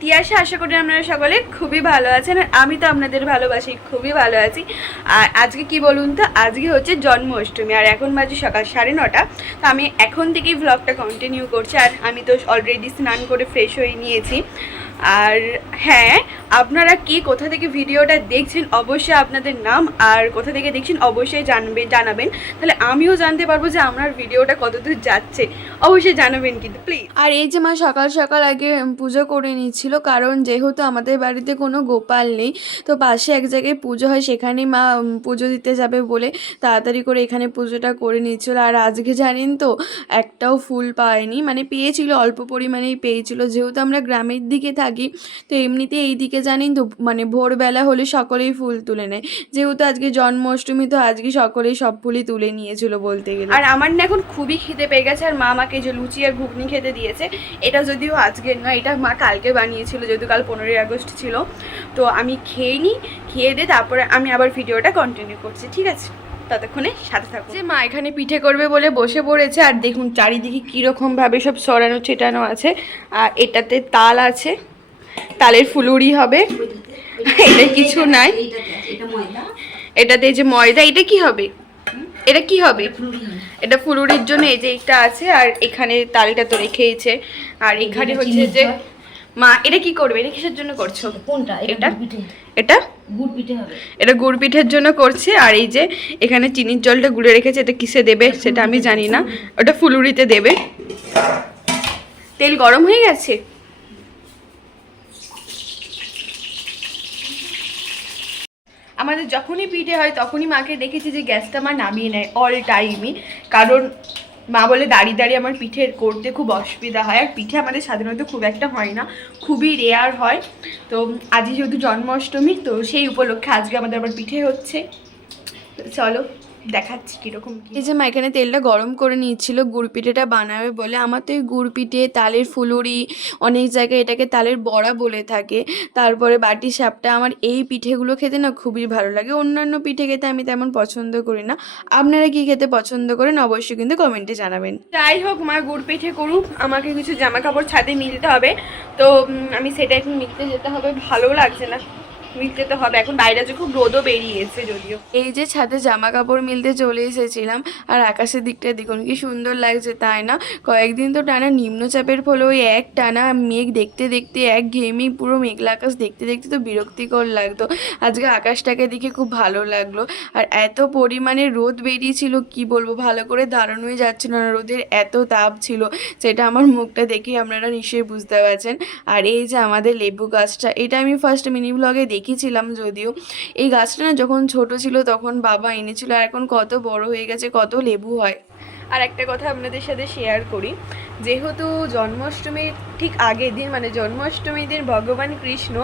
তিয়াশা, আশা করি আপনারা সকলে খুবই ভালো আছেন। আর আমি তো আপনাদের ভালোবাসি, খুবই ভালো আছি। আর আজকে কি বলুন তো, আজকে হচ্ছে জন্মাষ্টমী আর এখন বাজে সকাল 9:30। তো আমি এখন থেকেই ভ্লগটা কন্টিনিউ করছি। আর আমি তো অলরেডি স্নান করে ফ্রেশ হয়ে নিয়েছি। আর হ্যাঁ, আপনারা কি কোথা থেকে ভিডিওটা দেখছেন অবশ্যই আপনাদের নাম আর কোথা থেকে দেখছেন অবশ্যই জানাবেন, তাহলে আমিও জানতে পারবো যে আমার ভিডিওটা কতদূর যাচ্ছে। অবশ্যই জানাবেন কিন্তু প্লিজ। আর এই যে মা সকাল সকাল আগে পুজো করে নিচ্ছিল, কারণ যেহেতু আমাদের বাড়িতে কোনো গোপাল নেই, তো পাশে এক জায়গায় পুজো হয়, সেখানেই মা পুজো দিতে যাবে বলে তাড়াতাড়ি করে এখানে পুজোটা করে নিচ্ছিল। আর আজকে জানেন তো, একটাও ফুল পায়নি, মানে পেয়েছিল অল্প পরিমাণেই পেয়েছিল। যেহেতু আমরা গ্রামের দিকে থাকি, তো এমনিতে এই দিকে জানেন তো, মানে ভোরবেলা হলে সকলেই ফুল তুলে নেয়। যেহেতু আজকে জন্মাষ্টমী, তো আজকে সকলেই সব ফুলই তুলে নিয়েছিল বলতে গেলে। আর আমার না এখন খুবই খিদে পেয়ে গেছে। আর মা আমাকে যে লুচি আর ঘুগনি খেতে দিয়েছে, এটা যদিও আজকের নয়, এটা মা কালকে বানিয়েছিল, যেহেতু কাল 15ই আগস্ট ছিল। তো আমি খেয়ে নিই, খেয়ে দিয়ে তারপরে আমি আবার ভিডিওটা কন্টিনিউ করছি, ঠিক আছে? ততক্ষণে সাথে থাকো। যে মা এখানে পিঠে করবে বলে বসে পড়েছে। আর দেখুন চারিদিকে কীরকমভাবে সব ছড়ানো ছেটানো আছে। আর এটাতে তাল আছে, তালের ফুলুরি হবে। এটা কিছু নাই, এটাতে যে ময়দা, এটা কি হবে? এটা কি হবে? এটা ফুলুরির জন্য এই যে এটা আছে। আর এখানে তালটা তো রেখেইছে। আর এখানে হচ্ছে যে মা এটা কি করবে, এটা কিসের জন্য করছো? কোনটা? এটা এটা গুড় পিঠে হবে। এটা গুড় পিঠের জন্য করছে। আর এই যে এখানে চিনির জলটা গুলে রেখেছে, এটা কিসে দেবে সেটা আমি জানি না, ওটা ফুলুরিতে দেবে। তেল গরম হয়ে গেছে। আমাদের যখনই পিঠে হয় তখনই মাকে দেখেছি যে গ্যাসটা মা নামিয়ে নেয় অল টাইমই, কারণ মা বলে দাঁড়িয়ে দাঁড়িয়ে আমার পিঠে করতে খুব অসুবিধা হয়। আর পিঠে আমাদের সাধারণত খুব একটা হয় না, খুবই রেয়ার হয়। তো আজই যেহেতু জন্মাষ্টমী, তো সেই উপলক্ষে আজকে আমাদের আবার পিঠে হচ্ছে। তো চলো দেখাচ্ছি কীরকম। এই যে মা এখানে তেলটা গরম করে নিচ্ছিল গুড় পিঠেটা বানাবে বলে। আমার তো এই গুড় পিঠে, তালের ফুলুরি, অনেক জায়গায় এটাকে তালের বড়া বলে থাকে, তারপরে বাটি সাপটা, আমার এই পিঠেগুলো খেতে না খুবই ভালো লাগে। অন্যান্য পিঠে খেতে আমি তেমন পছন্দ করি না। আপনারা কি খেতে পছন্দ করেন অবশ্যই কিন্তু কমেন্টে জানাবেন। যাই হোক, মা গুড় পিঠে করুক, আমাকে কিছু জামা কাপড় ছাদে মিলতে হবে। তো আমি সেটা এখন মিলতে যেতে হবে, ভালো লাগছে না, মিলতে তো হবে। এখন বাইরে যে খুব রোদও বেরিয়েছে যদিও। এই যে ছাদে জামা কাপড় মিলতে চলে এসেছিলাম। আর আকাশের দিকটা দেখুন কি সুন্দর লাগছে, তাই না? কয়েকদিন তো টানা নিম্নচাপের ফলে ওই এক টানা মেঘ দেখতে দেখতে, এক ঘেয়েমি পুরো মেঘলা আকাশ দেখতে দেখতে তো বিরক্তিকর লাগতো। আজকে আকাশটাকে দেখে খুব ভালো লাগলো। আর এত পরিমাণে রোদ বেরিয়েছিল কি বলবো, ভালো করে দাঁড়ানোই যাচ্ছিল না, রোদের এত তাপ ছিল, সেটা আমার মুখটা দেখেই আপনারা নিশ্চয়ই বুঝতে পারছেন। আর এই যে আমাদের লেবু গাছটা, এটা আমি ফার্স্ট মিনি ব্লগে দেখেছিলাম যদিও। এই গাছটা না যখন ছোট ছিল তখন বাবা এনেছিল, আর এখন কত বড় হয়ে গেছে, কত লেবু হয়। আর একটা কথা আপনাদের সাথে শেয়ার করি, যেহেতু জন্মাষ্টমীর ঠিক আগের দিন, মানে জন্মাষ্টমীর দিন ভগবান কৃষ্ণ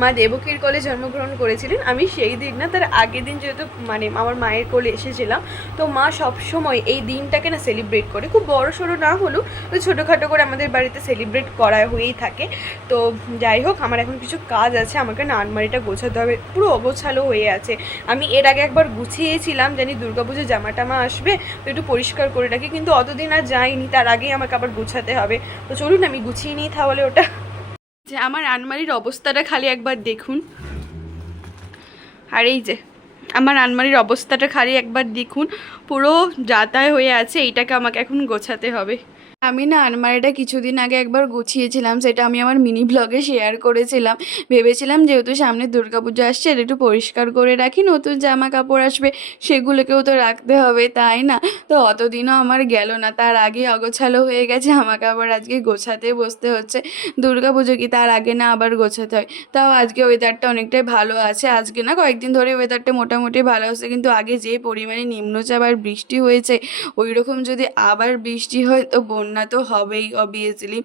মা দেবকীর কোলে জন্মগ্রহণ করেছিলেন, আমি সেই দিন না তার আগের দিন যেহেতু মানে আমার মায়ের কোলে এসেছিলাম, তো মা সবসময় এই দিনটাকে না সেলিব্রেট করে, খুব বড় সড়ো না হলেও তো ছোটোখাটো করে আমাদের বাড়িতে সেলিব্রেট করা হয়েই থাকে। তো যাই হোক, আমার এখন কিছু কাজ আছে, আমাকে না আলমারিটা গোছাতে হবে, পুরো অগোছালো হয়ে আছে। আমি এর আগে একবার গুছিয়েছিলাম, জানি দুর্গাপুজোর জামা টামা আসবে তো একটু পরিষ্কার করে রাখি, কিন্তু অতদিন আর যাইনি, তার আগেই আমাকে আবার গুছাতে হবে। তো চলুন আমি গুছিয়ে নিই তাহলে ওটা। যে আমার আলমারির অবস্থাটা খালি একবার দেখুন। আর এই যে আমার আলমারির অবস্থাটা খালি একবার দেখুন, পুরো যাতায় হয়ে আছে, এইটাকে আমাকে এখন গোছাতে হবে। আমি না আলমারিটা কিছুদিন আগে একবার গুছিয়েছিলাম, সেটা আমি আমার মিনি ব্লগে শেয়ার করেছিলাম। ভেবেছিলাম যেহেতু সামনে দুর্গাপুজো আসছে, এটা একটু পরিষ্কার করে রাখি, নতুন জামা কাপড় আসবে সেগুলোকেও তো রাখতে হবে, তাই না? তো অতদিনও আমার গেল না, তার আগে অগোছালো হয়ে গেছে, আমাকে আবার আজকে গোছাতে বসতে হচ্ছে। দুর্গাপুজো কি তার আগে না আবার গোছাতে হয়? তাও আজকে ওয়েদারটা অনেকটাই ভালো আছে, আজকে না কয়েকদিন ধরে ওয়েদারটা মোটামুটি ভালো আছে, কিন্তু আগে যে পরিমাণে নিম্নচাপ আর বৃষ্টি হয়েছে, ওই রকম যদি আবার বৃষ্টি হয় তো বন্যা তো হবেই অবভিয়াসলি।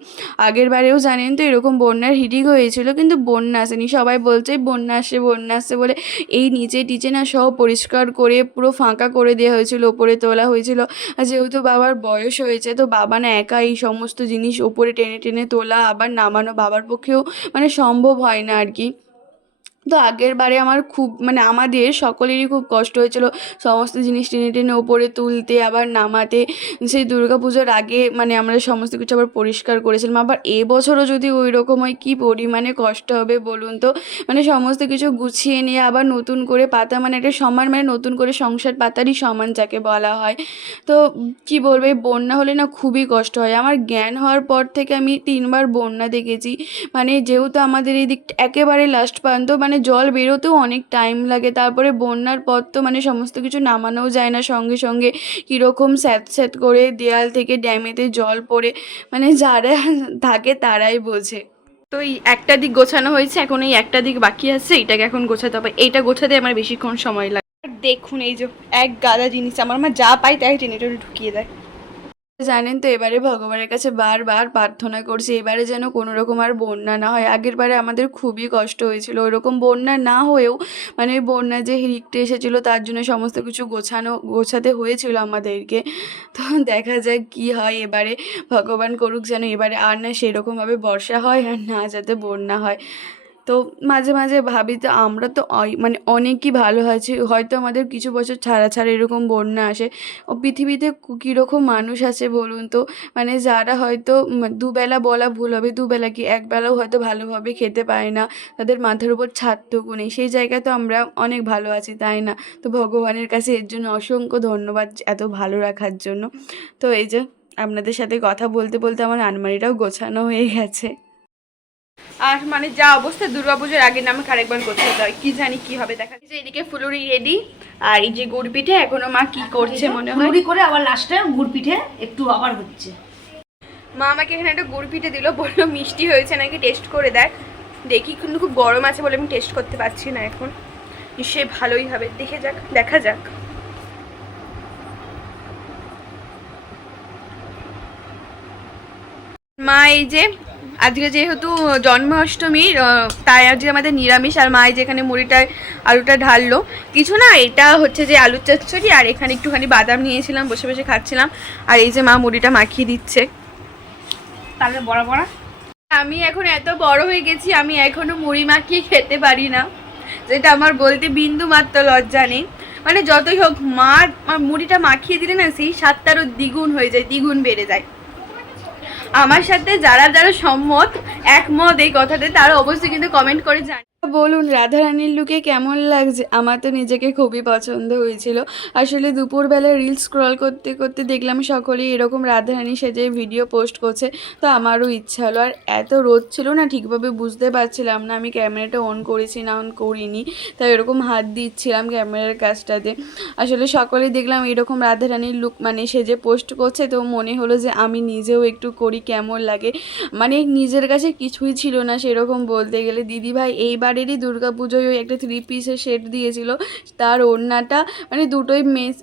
আগের বারেও জানেন তো এরকম বন্যার হিডিং হয়েছিল, কিন্তু বন্যা আসেনি। সবাই বলছে বন্যা আসছে বন্যা আসছে বলে, এই নিচে টিচে না সব পরিষ্কার করে পুরো ফাঁকা করে দেওয়া হয়েছিল, ওপরে তোলা হয়েছিল। আর যেহেতু বাবার বয়স হয়েছে, তো বাবা না একা এই সমস্ত জিনিস ওপরে টেনে টেনে তোলা আবার নামানো বাবার পক্ষেও মানে সম্ভব হয় না আর কি। তো আগের বারে আমার খুব মানে আমাদের সকলেরই খুব কষ্ট হয়েছিল সমস্ত জিনিস টেনে টেনে ওপরে তুলতে আবার নামাতে। সেই দুর্গাপুজোর আগে মানে আমরা সমস্ত কিছু আবার পরিষ্কার করেছিলাম। আবার এবছরও যদি ওই রকম হয় কী পরিমাণে কষ্ট হবে বলুন তো। মানে সমস্ত কিছু গুছিয়ে নিয়ে আবার নতুন করে পাতা, মানে একটা সমান, মানে নতুন করে সংসার পাতারই সমান যাকে বলা হয়। তো কী বলবো, এই বন্যা হলে না খুবই কষ্ট হয়। আমার জ্ঞান হওয়ার পর থেকে আমি 3বার বন্যা দেখেছি। মানে যেহেতু আমাদের এই দিকটা একেবারে লাস্ট প্রান্ত, মানে জল বেরোতেও অনেক টাইম লাগে। তারপরে বন্যার পর তো মানে সমস্ত কিছু নামানোও যায় না সঙ্গে সঙ্গে, কীরকম স্যাঁত স্যাঁত করে দেয়াল থেকে ড্যামেতে জল পড়ে, মানে যারা থাকে তারাই বোঝে। তো এই একটা দিক গোছানো হয়েছে, এখন এই একটা দিক বাকি আছে, এটাকে এখন গোছাতে হবে। এইটা গোছাতে আমার বেশিক্ষণ সময় লাগে। আর দেখুন এই যে এক গাদা জিনিস, আমার মা যা পাই তাই টেনে টেনে ঢুকিয়ে দেয়। জানেন তো, এবারে ভগবানের কাছে বারবার প্রার্থনা করছি এবারে যেন কোনো রকম আর বন্যা না হয়। আগের বারে আমাদের খুবই কষ্ট হয়েছিল, ওইরকম বন্যা না হয়েও মানে বন্যা যে হিরিকটে এসেছিলো তার জন্য সমস্ত কিছু গোছাতে হয়েছিল আমাদেরকে। তো দেখা যাক কী হয় এবারে, ভগবান করুক যেন এবারে আর না সেরকমভাবে বর্ষা হয় আর না যাতে বন্যা হয়। তো মাঝে মাঝে ভাবি তো আমরা তো মানে অনেকই ভালো আছি, হয়তো আমাদের কিছু বছর ছাড়া ছাড়া এরকম বন্যা আসে। ও পৃথিবীতে কীরকম মানুষ আছে বলুন তো, মানে যারা হয়তো দুবেলা বলা ভুল হবে, দুবেলা কি একবেলাও হয়তো ভালোভাবে খেতে পায় না, তাদের মাথার উপর ছাদটুকু নেই, সেই জায়গায় তো আমরা অনেক ভালো আছি তাই না? তো ভগবানের কাছে এর জন্য অসংখ্য ধন্যবাদ এত ভালো রাখার জন্য। তো এই যে আপনাদের সাথে কথা বলতে বলতে আমার আলমারিটাও গোছানো হয়ে গেছে। আর মানে যা অবস্থা দুর্গাপুজোর আগে না আমাকে আরেকবার গোছাতে হয়, কি জানি কি হবে দেখা যাচ্ছে। এদিকে ফুলুরি রেডি, আর এই যে গুড় পিঠে এখনো মা কি করছে মনে হয়, ফুলুরি করে আবার লাস্টে গুড় পিঠে একটু আবার হচ্ছে। মা আমাকে এখানে একটা গুড় পিঠে দিল, বললো মিষ্টি হয়েছে নাকি টেস্ট করে দেখ। দেখি কিন্তু খুব গরম আছে বলে আমি টেস্ট করতে পারছি না এখন, নিশ্চয়ই ভালোই হবে, দেখা যাক। মা এই যে আজকে যেহেতু জন্মাষ্টমী তাই আজকে আমাদের নিরামিষ, আর মা যেখানে মুড়িটায় আলুটা ঢাললো, কিছু না এটা হচ্ছে যে আলুর চচ্চড়ি, আর এখানে একটুখানি বাদাম নিয়েছিলাম, বসে বসে খাচ্ছিলাম। আর এই যে মা মুড়িটা মাখিয়ে দিচ্ছে। তাহলে বড় বড় আমি এখন এত বড় হয়ে গেছি, আমি এখনো মুড়ি মাখিয়ে খেতে পারি না, যেটা আমার বলতে বিন্দু মাত্র লজ্জা নেই। মানে যতই হোক মা মুড়িটা মাখিয়ে দিলে না সেই স্বাদটারও দ্বিগুণ হয়ে যায়, দ্বিগুণ বেড়ে যায়। আমার সাথে যারা যারা একমত এই কথাতে তারা অবশ্যই কিন্তু কমেন্ট করে জানান। বলুন রাধারানীর লুকে কেমন লাগছে? আমার তো নিজেকে খুবই পছন্দ হয়েছিল। আসলে দুপুরবেলা রিলস স্ক্রল করতে করতে দেখলাম সকলেই এরকম রাধারানী সেজে ভিডিও পোস্ট করছে, তো আমারও ইচ্ছা হলো। আর এত রোদ ছিল না, ঠিকভাবে বুঝতে পারছিলাম না আমি ক্যামেরাটা অন করেছি না অন করিনি, তাই এরকম হাত দিচ্ছিলাম ক্যামেরার কাজটাতে। আসলে সকলে দেখলাম এরকম রাধারানীর লুক মানে সেজে পোস্ট করছে, তো মনে হলো যে আমি নিজেও একটু করি, কেমন লাগে। মানে নিজের কাছে কিছুই ছিল না সেরকম বলতে গেলে। দিদিভাই এইবারেরই দুর্গাপুজোয় ওই একটা 3 পিসের সেট দিয়েছিল, তার ওড়নাটা মানে দুটোই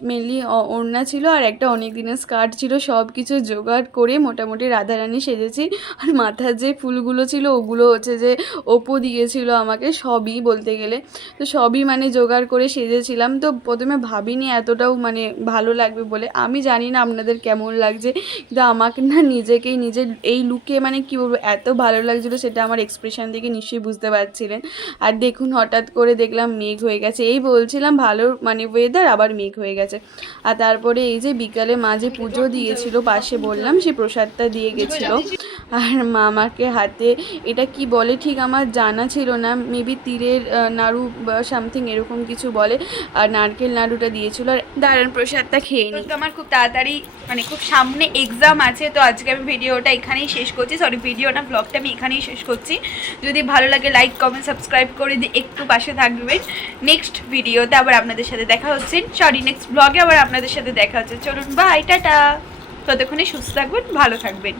মেনলি ওড়না ছিল আর একটা অনেক দিনের স্কার্ট ছিল, সব কিছু জোগাড় করে মোটামুটি রাধারানী সেজেছি। আর মাথার যে ফুলগুলো ছিল ওগুলো হচ্ছে যে অপু দিয়েছিল আমাকে, সবই বলতে গেলে। তো সবই মানে জোগাড় করে সেজেছিলাম। তো প্রথমে ভাবিনি এতটাও মানে ভালো লাগবে বলে, আমি জানি না আপনাদের কেমন লাগছে, কিন্তু আমাকে না নিজেকেই নিজের এই লুকে মানে কী বলবো এত ভালো লাগছিলো, সেটা আমার এক্সপ্রেশন দেখে নিশ্চয়ই বুঝতে পারছিলেন। আর দেখুন হঠাৎ করে দেখলাম মেঘ হয়ে গেছে, এই বলছিলাম ভালো মানে ওয়েদার, আবার মেঘ হয়ে গেছে। আর তারপরে এই যে বিকালে মা যে পুজো দিয়েছিল পাশে বললাম, সে প্রসাদটা দিয়ে গেছিলো। আর মা আমাকে হাতে এটা কি বলে ঠিক আমার জানা ছিল না, মেবি তিলের নাড়ু বা সামথিং এরকম কিছু বলে, আর নারকেল নাড়ুটা দিয়েছিল। আর দারুণ প্রসাদটা খেয়ে নিই। তো আমার খুব তাড়াতাড়ি মানে খুব সামনে এক্সাম আছে, তো আজকে আমি ভিডিওটা এখানেই শেষ করছি, ভিডিওটা ব্লগটা আমি এখানেই শেষ করছি। যদি ভালো লাগে লাইক কমেন্ট সাবস্ক্রাইব করে দিয়ে একটু পাশে থাকবেন। নেক্সট ভিডিওতে আবার আপনাদের সাথে দেখা হচ্ছে, নেক্সট ব্লগে আবার আপনাদের সাথে দেখা হচ্ছে। চলুন বাই, টাটা। ততক্ষণে সুস্থ থাকবেন, ভালো থাকবেন।